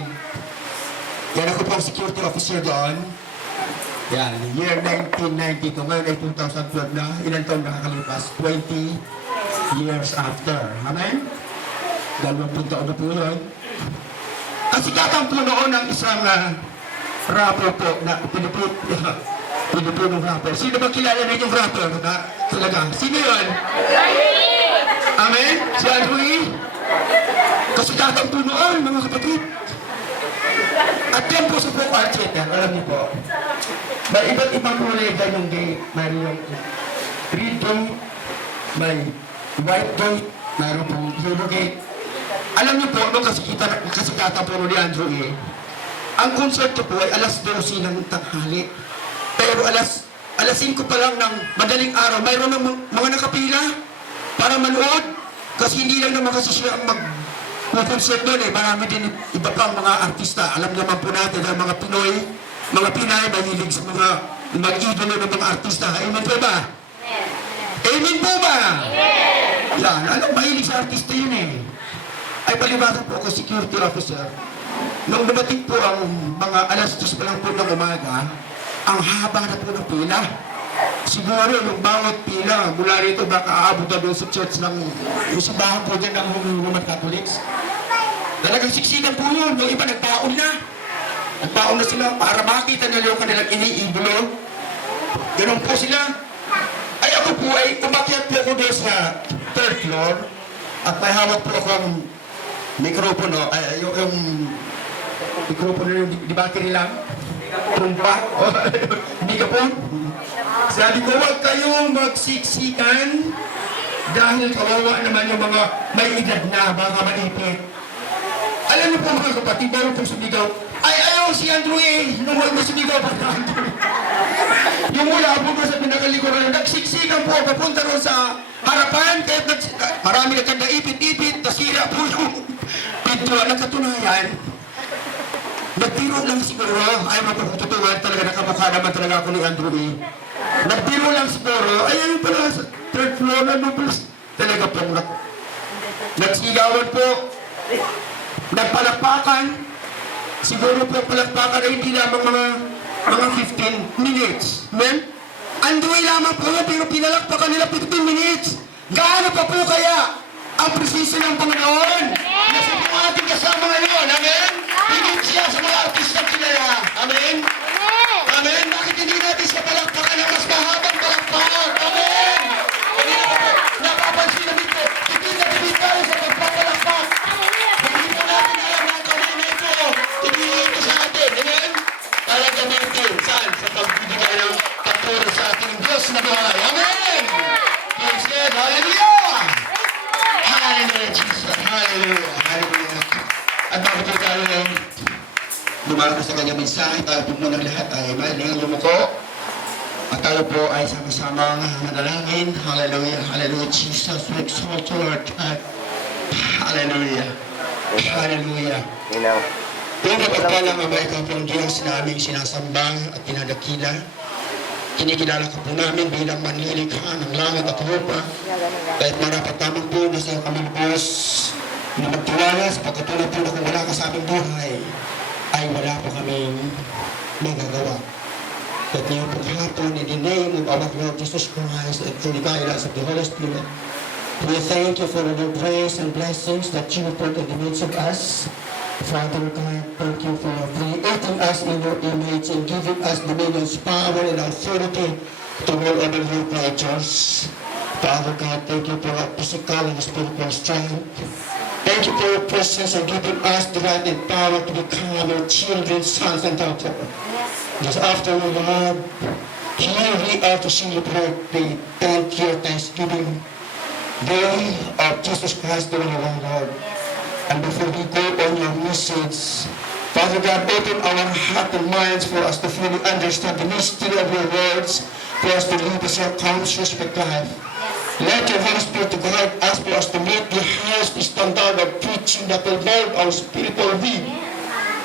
kapatid. Yan ako pong security officer doon. Yan, year 1992. Ngayon ay 2012 na. Ilan taon nakakalipas? 20 years after. Amen? 20 taon na po yun. Kasikatang po noon ng isang rapper po na Pilipinong rapper. Sino ba kilala na yung rapper? Talaga. Sino yun? Amen? Si Andrew. Kasikatang po noon, mga kapatid. At yan po sa folk art theater, alam niyo po, may iba't ibang kulay dyan yung gate. Mayroon yung red gate, may white gate, mayroon pong yellow gate. Alam niyo po, nung kasikatan po ni Andrew ang concert po ay alas 12 ng tanghali. Pero alas 5 pa lang ng madaling araw, mayroon ng mga nakapila para manood. Kasi hindi lang naman kasi siya ang concert doon marami din iba pang mga artista. Alam naman po natin ang mga Pinoy, mga Pinay, mahilig sa mga mag-idolo ng mga artista. Amen po ba? Amen po ba? Yan, alam, mahilig sa artista yun Ay palibasan po ako, security officer. Nung dumating po ang mga alas 2 pa lang po ng umaga, ang haba na po ng pila. Siguro yung bawat pila, mula rito baka aabot na doon sa church ng simbahan po dyan ng Roman Catholics. Talagang siksikan po yun. Yung iba nagpaon na. Nagpaon na sila para makita nila yung kanilang iniibolo. Ganun po sila. Ay ako po ay umakyat po ako doon sa third floor at may hawak po akong mikropono. Yung mikropono yung di battery lang. Trumpa. Hindi ka po. Sabi ko, huwag kayong magsiksikan dahil kawawa naman yung mga may edad na, mga malipit. Alam niyo po mga kapatid, meron pong sumigaw, ay ayaw si Andrew nung huwag mo sumigaw pa na Andrew. Yung mula po sa pinakalikuran, nagsiksikan po, papunta ron sa harapan, kahit marami na kanda ipit-ipit, nasira po yung pintuan. Nagkatunayan, nagbiro lang siguro, ay mapagtutuwan talaga, nakamukha naman talaga ako ni Andrew Nagbiro lang siguro, ayun pala sa third floor na lupus. Talaga pong nagsigawan po, nagpalakpakan. Siguro po palakpakan ay hindi lamang mga 15 minutes. Men, Andrew lamang po, pero pinalakpakan nila 15 minutes. Gaano pa po kaya ang presisyon ng Panginoon? Nasa po ating kasama ngayon, amen? Higit siya sa mga artista kilala, amen? Amen? Bakit hindi natin siya palakpakan ng mas mahabang palakpakan? Amen? Hindi na po, napapansin namin po, tipid na tipid tayo sa pagpapalakpak. Hindi po natin alam na ang kamay na ito, tumili ito sa atin, amen? Para gamitin, saan? Sa pagbibigay ng pagpuro sa ating Diyos na buhay, amen? Praise God, hallelujah! Hallelujah, Jesus, hallelujah, hallelujah. At bakit po tayo lumalabas sa kanyang mensahe, tayo po muna lahat ay mahilingan lumuko. At tayo po ay sama-sama manalangin. Hallelujah, hallelujah, Jesus, we exalt you, Lord God. Hallelujah, hallelujah. Yung kapagpalang mabait ang pong Diyos na aming sinasamba at pinadakila. Kinikilala ka po namin bilang manlilikha ng langit at lupa. Kahit marapat naman po na sa kami Diyos na magtiwala sa pagkatulad po na kung wala ka sa aming buhay, ay wala po kaming magagawa. But ngayon po hapon, in the name of our Lord Jesus Christ and through the guidance of the Holy Spirit, we thank you for the grace and blessings that you put in the midst of us. Father God, thank you for creating us in your image and giving us dominion, power, and authority to rule over your creatures. Father God, thank you for our physical and spiritual strength. Thank you for your presence and giving us the right and power to become your children, sons, and daughters. This afternoon, Lord, here we are to celebrate the 10th year Thanksgiving Day of Jesus Christ, the Lord. And before we go on your message, Father God, open our heart and minds for us to fully understand the mystery of your words, for us to live as your conscious life. Let your Holy Spirit guide us for us to meet the highest standard of preaching that will mold our spiritual being.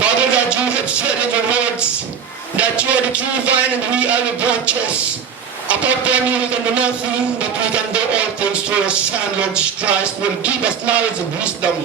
Father God, you have said in your words that you are the true vine and we are the branches. Apart from you, we can do nothing, but we can do all things through your Son, Lord Jesus Christ, who will give us knowledge and wisdom,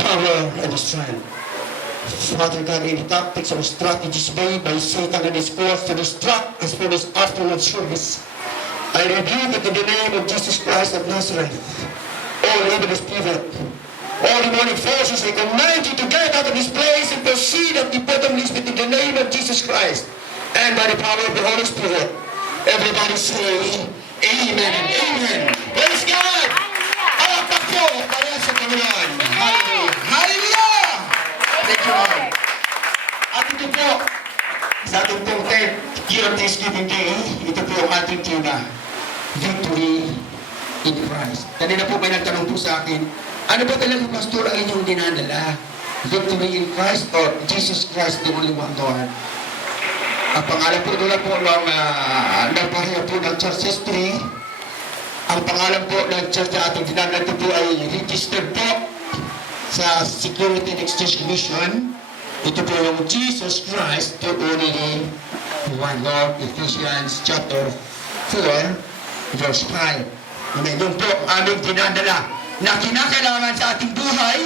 power and strength. Father God, any tactics or strategies made by Satan and his force to distract us from his afternoon service, I rebuke it in the name of Jesus Christ of Nazareth. All evil spirit, all demonic forces, I command you to get out of this place and proceed at the bottomless pit in the name of Jesus Christ. And by the power of the Holy Spirit, everybody say, Amen and Amen. Praise God! Alapak po para sa Panginoon. Hallelujah! Hallelujah! Thank you, Lord. At ito po, sa ating pong 10th year of Thanksgiving Day, ito po ang ating tema, Victory in Christ. Kanina po may nagtanong po sa akin, ano ba talaga, Pastor, ang inyong dinadala? Victory in Christ or Jesus Christ, the only one Lord? Ang pangalan po doon po ng nagpahaya po ng church history. Ang pangalan po ng church na ating dinadala ito po ay registered po sa Security and Exchange Commission. Ito po yung Jesus Christ, the only one Lord, Ephesians chapter 4, verse 5. Yun po ang aming dinadala na kinakailangan sa ating buhay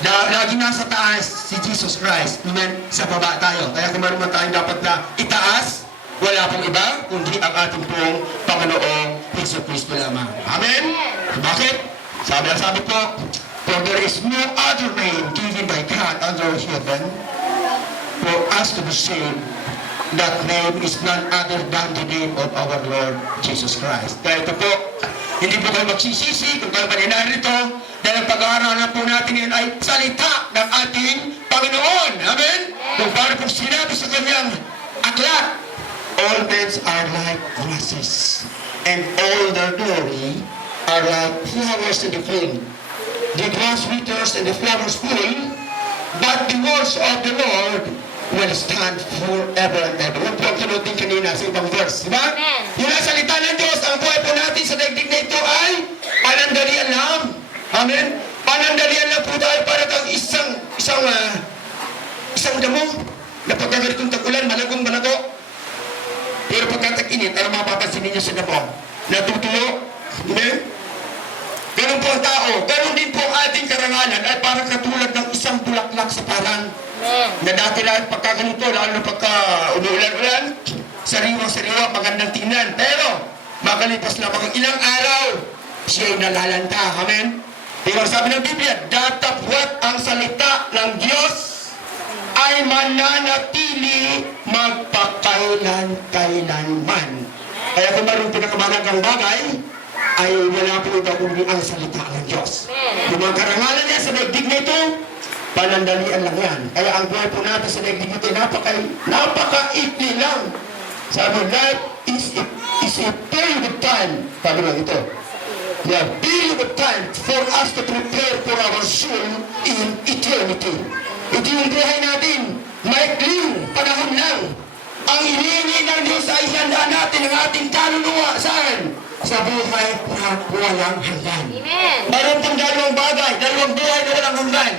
na lagi nasa taas si Jesus Christ. Amen? Sa baba tayo. Kaya kung meron tayong dapat na itaas, wala pong iba, kundi ang ating pong Panginoong Hesus Kristo lamang. Amen? Bakit? Sabi po, for there is no other name given by God under heaven for us to be saved. That name is none other than the name of our Lord Jesus Christ. Kaya ito po, hindi po kayo magsisisi kung kayo maninarito dahil ang pag-aaralan po natin yan ay salita ng ating Panginoon. Amen? Kung paano po sinabi sa kanyang aklat, all men are like grasses, and all their glory are like flowers in the field. The grass withers and the flowers fall, but the words of the Lord will stand forever and ever. Yung po ang kinutin kanina sa ibang verse, di ba? Yung nasa salita ng Diyos, ang buhay po natin sa daigdig na ito ay panandalian lang. Amen? Panandalian lang po tayo para kang isang damo na pagkagaritong tag-ulan, malagong-malago. Pero pagkatag-init, ano mapapansin ninyo sa damo? Natutulo. Amen? Ganun po ang tao. Ganun din po ang ating karangalan ay parang katulad ng isang bulaklak sa parang na dati lang pagkaganito, lalo na pagka umuulan-ulan, sariwa-sariwa, magandang tingnan. Pero, makalipas lang mga ilang araw, siya'y nalalanta. Amen? Pero sabi ng Biblia, datapwat ang salita ng Diyos ay mananatili magpakailan-kailanman. Kaya kung mayroong pinakamahalagang bagay, ay wala po ito kundi ang salita ng Diyos. Yung mga karangalan niya sa daigdig na ito, panandalian lang yan. Kaya ang buhay po natin sa daigdig ito, napaka-ikli lang. Sabi, life is a period of time. Sabi lang ito. Yeah, period of time for us to prepare for our soul in eternity. Ito yung buhay natin. Maikling panahon lang. Ang hinihingi ng Diyos ay ihandaan natin ang ating kaluluwa. Saan? Sa buhay na walang hanggan. Mayroon pong dalawang bagay, dalawang buhay na walang hanggan.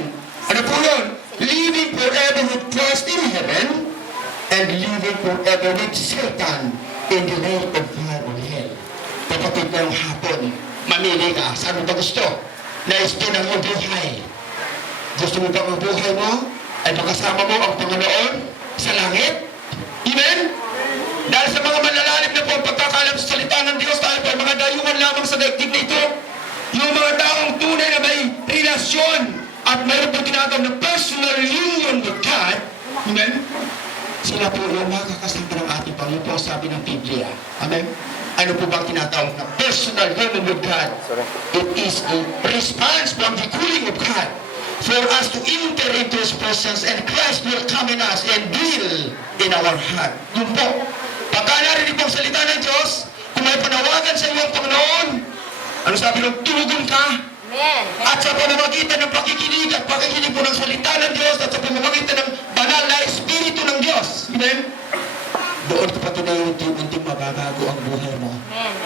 Ano po yun? Living forever with Christ in heaven and living forever with Satan in the lake of fire and hell. Kapatid ng hapon, mamili ka. Saan mo ba gusto? Nais din ang iyong buhay. Gusto mo ba ang buhay mo ay makasama mo ang Panginoon sa langit? Amen? Dahil sa mga malalalim na po ang pagkakalam sa salita ng Diyos, tayo po ay mga dayuhan lamang sa daigdig na ito. Yung mga taong tunay na may relasyon at mayroon po tinatawag na personal union with God, amen? Sila po yung makakasama ng ating Panginoon po sabi ng Biblia. Amen? Ano po bang tinatawag na personal union with God? It is a response from the calling of God for us to enter into His presence and Christ will come in us and dwell in our heart. Yun po. Pagka narinig po ang salita ng Diyos, kung may panawagan sa iyong Panginoon, ano sabi nung tulugon ka? Amen. At sa pamamagitan ng pakikinig at pakikinig po ng salita ng Diyos at sa pamamagitan ng banal na Espiritu ng Diyos. Amen? Doon kapatid na yung unting mababago ang buhay mo.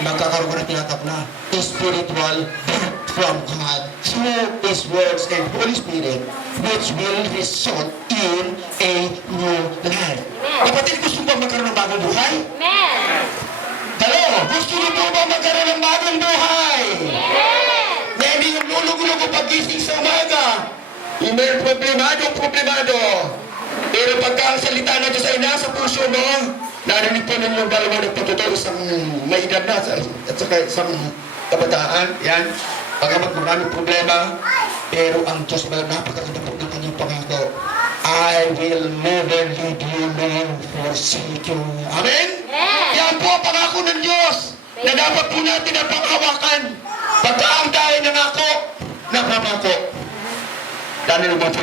Magkakaroon ka na tinatawag na spiritual birth from God through His words and Holy Spirit which will result in a new life. Kapatid, gusto mo ba magkaroon ng bagong buhay? Amen. Hello? Gusto mo ba magkaroon ng bagong buhay? Amen. Na hindi yung lulog-ulog o pagising sa umaga. Yung may problemado. Pero pagka ang salita na Diyos ay nasa puso mo, narinig po ninyo yung dalawa ng pagtotoo, isang may edad na at saka isang kabataan. Yan. Pagkamat maraming problema, pero ang Diyos na napakaganda po ng kanyang pangako. I will never leave you nor forsake you. Amen? Yan po ang pangako ng Diyos na dapat po natin ang panghawakan. Pagka ang tayo nangako, napapako. Daniel 1:14.